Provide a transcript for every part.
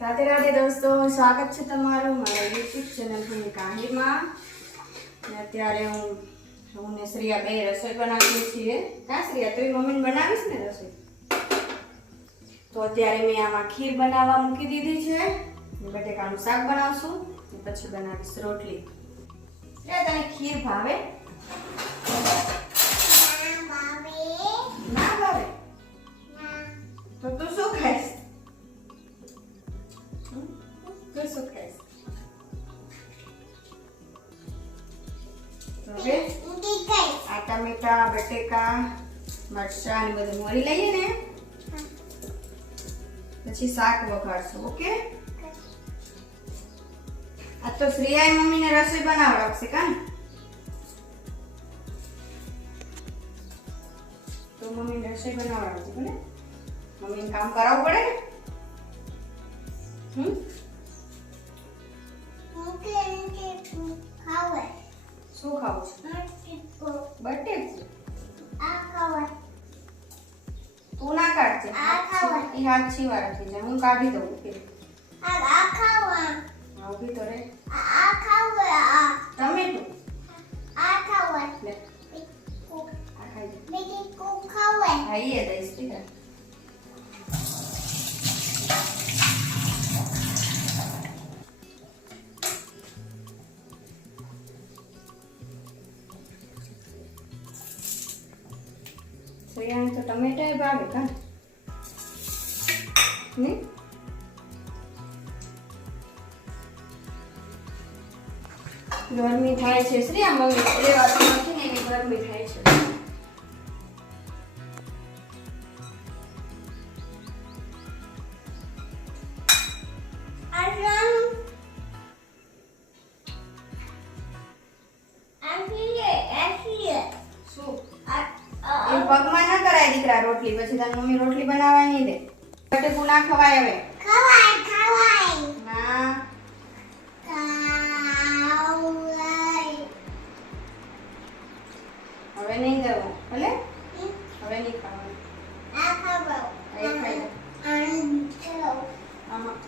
રાધે રાધે દોસ્તો, સ્વાગત છે તમારું મારા યુટ્યુબ ચેનલ કાહીમાં. અત્યારે હું ને શ્રેયા બે રસોઈ બનાવીએ છીએ. હા શ્રેયા, તો મમ્મીને બનાવીશ ને રસોઈ? તો અત્યારે મેં આમાં ખીર બનાવવા મૂકી દીધી છે. બટેકાનું શાક બનાવશું, પછી બનાવીશ રોટલી. તને ખીર ભાવે? ના ભાવે? તો તું શું ખાઈશ? તું શું ખાઈશ? હવે આ ટામેટા, બટેકા, મરચાં ને બધું મોરી લઈએ ને, પછી શાક વઘારશું. ઓકે? આ તો શ્રેયા મમ્મીને રસોઈ બનાવડાવશે કાં? તો મમ્મીને રસોઈ બનાવડાવશે ભલે. મમ્મીને કામ કરાવવું પડે ને. શું ખાવું છે? બટેકું. તું ના કાઢજે. એ હાથ છીવારા થઈ જાય. હું કાઢી દઉં. ઉભી તો રે. ટમેટું લે. આ ખાઈ જા. ખાઈએ દઈશ. ઠીક. શ્રેયાને તો ટમેટા ભાવે કા? ગરમી થાય છે શ્રેયા, મમ્મી લેવાનું નથી ને એની ગરમી થાય છે. પગમાં ના કરાય દીકરા રોટલી, પછી તારી મમ્મી રોટલી બનાવવા નહીં દે. બટેકું ના ખવાય હવે. ના હવે નહીં દેવું. ભલે હવે નહીં ખાવાનું.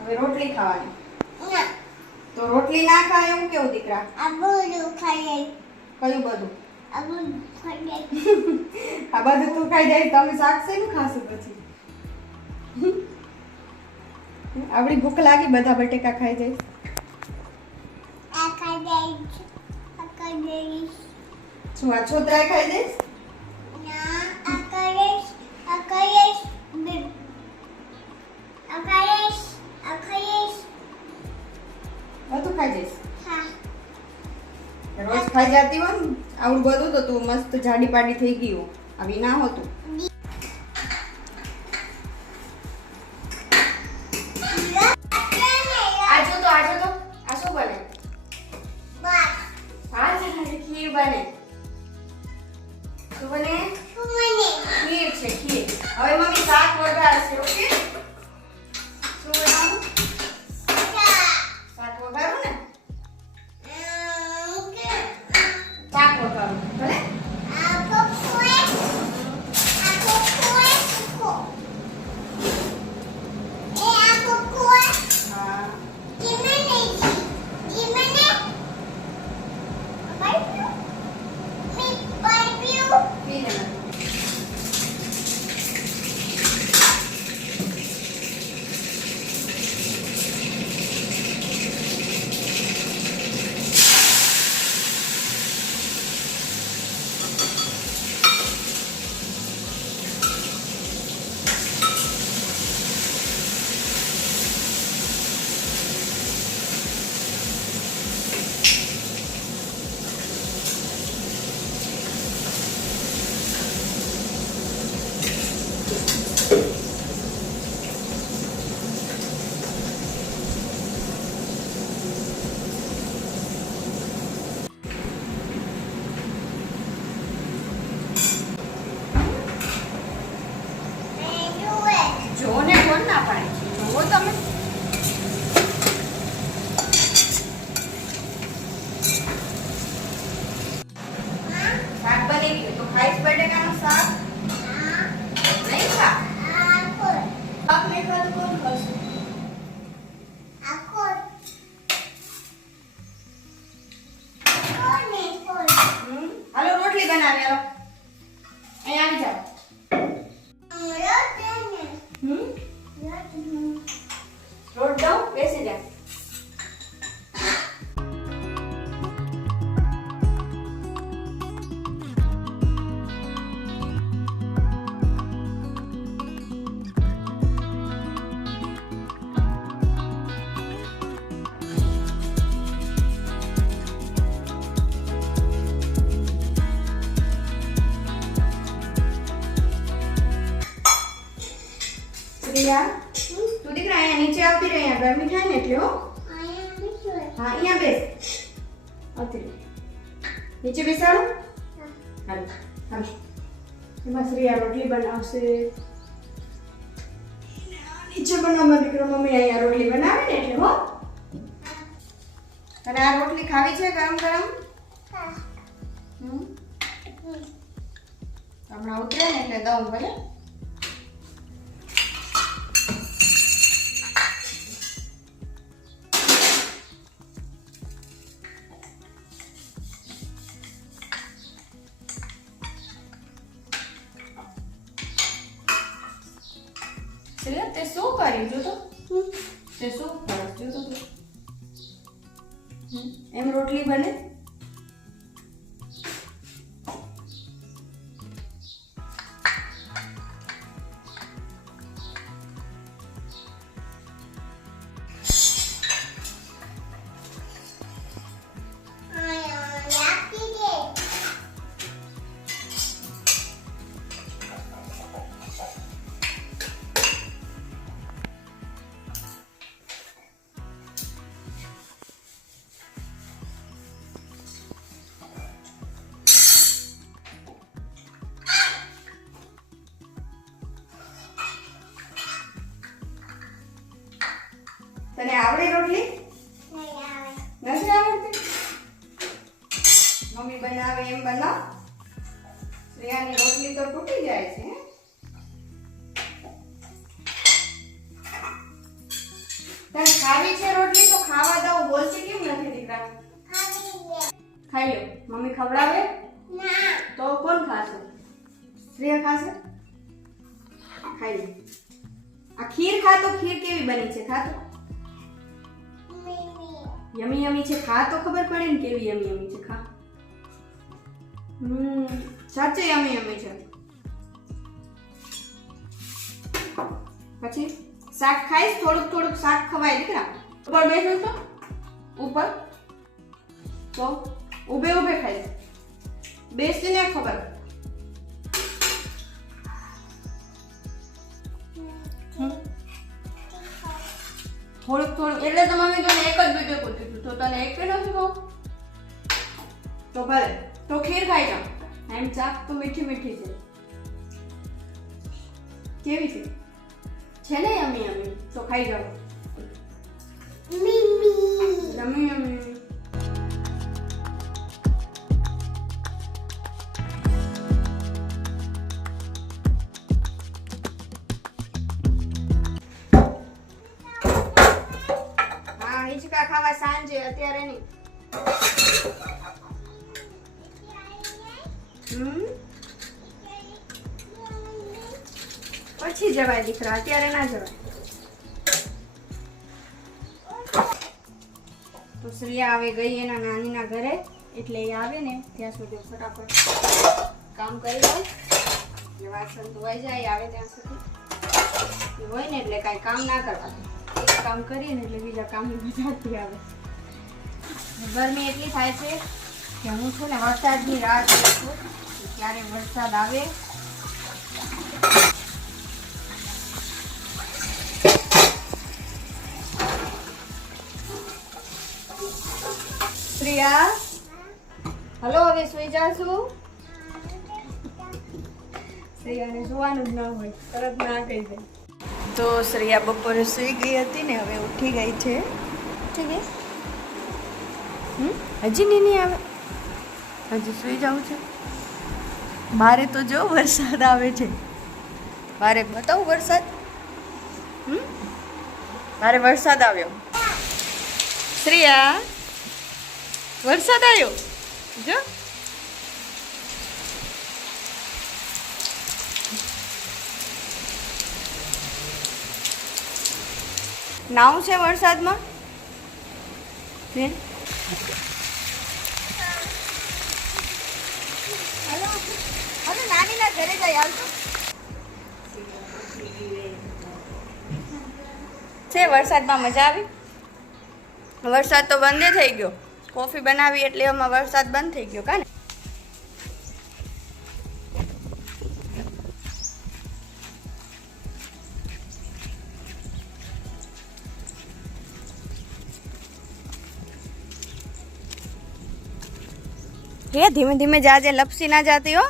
હવે રોટલી ખાવાની. તો રોટલી ના ખાય એવું કેવું દીકરા? કયું બધું? આ બધું તું ખાઈ જાય. તમે શાક શેનું ખાશું પછી? આપણી ભૂખ લાગી, બધા બટેકા ખાઈ જાય. શું આ છોતરા ખાઈ જઈશ? બધું ખાઈ જઈશ. રોજ ખાઈ જતી હોય ને આવું બધું તો તું મસ્ત જાડી પાડી થઈ ગઈ હો. આવી ના હોતું. આજો તો આ શું બને? હા ખીર બને. શું બને? ખીર છે, ખીર. હવે મમ્મી શાક વઘારશે. ઓકે? શું બનાવું? શાક વઘારું ને? શાક વઘારું ભલે. શ્રેયા તું દીકરા અહીંયા નીચે આવતી રહે, અહીંયા ગરમી થાય ને એટલે હો. હા અહીંયા બેસ, આવતી રહે. નીચે બેસાડો. હાલો હાલો. એમાં શ્રેયા રોટલી બનાવશે. નીચે બનાવવા દીકરો, મમ્મી અહીંયા રોટલી બનાવે ને એટલે હો. અને આ રોટલી ખાવી છે ગરમ ગરમ? હમણાં ઉતરે ને એટલે દઉં ભલે. તે શું કર્યું જો તો? તે શું કર્યું જો તો? એમ રોટલી બને? તને આવડે રોટલી? નથી આવડતી? મમ્મી બનાવે એમ બનાવ. શ્રેયાની રોટલી તો તૂટી જાય છે. તને ખાવી છે રોટલી તો ખાવા દઉં. બોલતી કેમ નથી દીકરા? ખાઈ લો. મમ્મી ખવડાવે? તો કોણ ખાશે? શ્રેયા ખાશે? ખાઈ લો. આ ખીર ખાતો. ખીર કેવી બની છે? ખાતો યમી યમી છે. ખા તો ખબર પડે ને કેવી યમી યમી છે. ખા. સાચે યમી યમી છે. પછી શાક ખાઈશ? થોડુંક થોડુંક શાક ખવાય દીકરા. ઉપર બેસો તો ઉપર તો ઊભે ઊભે ખાઈશ. બેસીને ખબર. થોડુંક થોડુંક એટલે તો મમ્મી તને એક જ બીજું પૂછ્યું હતું. તો તને એક કે નથી કહું તો ભલે. તો ખીર ખાઈ જાઓ. એમ ચાક તો મીઠી મીઠી છે. કેવી છે? છે ને યમી યમી? તો ખાઈ જાઓ. યમી યમી. હિંચકા ખાવા સાંજે, અત્યારે નહીં. પછી જવાય દીકરા, અત્યારે ના જવાય. તો શ્રેયા આવે ગઈ એના નાનીના ઘરે, એટલે એ આવે ને ત્યાં સુધી ફટાફટ કામ કરી લે. વાસણ ધોવાઈ જાય આવે ત્યાં સુધી. હોય ને એટલે કાંઈ કામ ના કરવાનું. કામ કરીએ ને એટલે બીજા કામની મજાથી આવે. ગરમી એટલી થાય છે કે હું છું ને વરસાદની રાહ જોઉં છું. ક્યારે વરસાદ આવે. શ્રેયા હલો, હવે સુઈ જાશું. શ્રેયાને સુવાનું જ ન હોય, તરત ના કહી દે. તો શ્રેયા બપોરે સૂઈ ગઈ હતી ને, હવે ઉઠી ગઈ છે. ઉઠી ગઈ? હજી નહીં આવે? હજી સૂઈ જવું છે? મારે તો જો વરસાદ આવે છે. મારે બતાવું વરસાદ? મારે વરસાદ આવ્યો. શ્રેયા વરસાદ આવ્યો જો. નાવું છે વરસાદમાં બેન? હવે નાનીના ઘરે જઈ આવજો. છે વરસાદમાં મજા આવી? વરસાદ તો બંધ થઈ ગયો. કોફી બનાવી એટલે એમાં વરસાદ બંધ થઈ ગયો કાને. ये धीमे धीमे जाजे, लपसी ना जाती हो।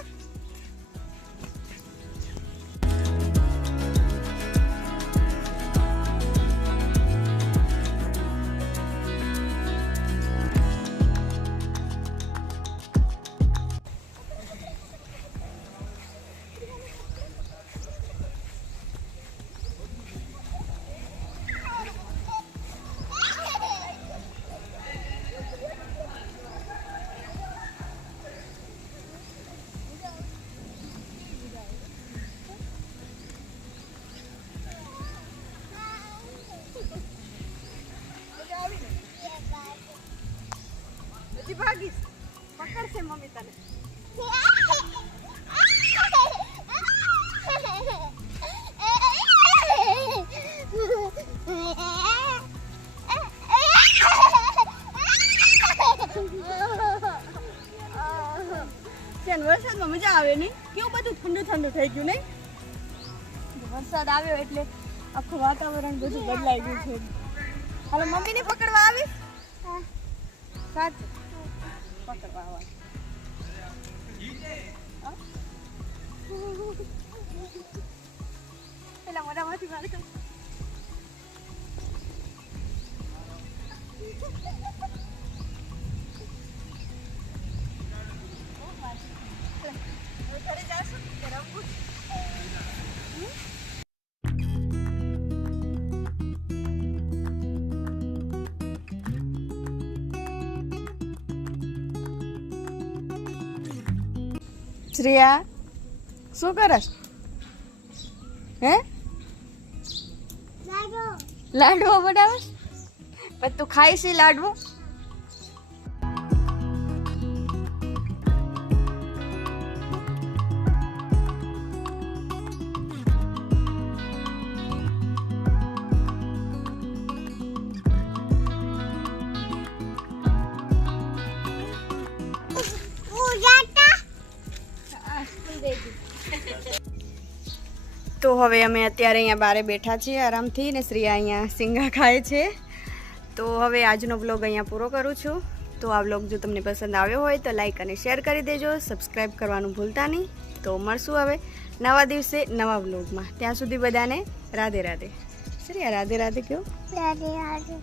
भागीस पकड़ से मम्मी तने વરસાદમાં મજા આવે નહીં? કેવું બધું ઠંડુ ઠંડુ થઈ ગયું નહીં? વરસાદ આવ્યો એટલે આખું વાતાવરણ બધું બદલાઈ ગયું છે. હાલો મમ્મીને પકડવા આવીશ. સાચું પકડવા આવા. પેલા મોઢામાંથી બહાર કર. ઘરે જાશું કે રમવું? શ્રેયા શું કરસ? હે લાડવો બનાવસ? પણ તું ખાઈશ લાડવો? તો હવે અમે અત્યારે અહીંયા બારે બેઠા છીએ આરામથી ને શ્રેયા અહીંયા સિંગા ખાય છે. તો હવે આજનો વ્લોગ અહીંયા પૂરો કરું છું. તો આ વ્લોગ જો તમને પસંદ આવ્યો હોય તો લાઈક અને શેર કરી દેજો, સબસ્ક્રાઈબ કરવાનું ભૂલતા નહીં. તો મળશું હવે નવા દિવસે નવા વ્લોગમાં. ત્યાં સુધી બધાને રાધે રાધે. શ્રેયા રાધે રાધે કહો. રાધે રાધે.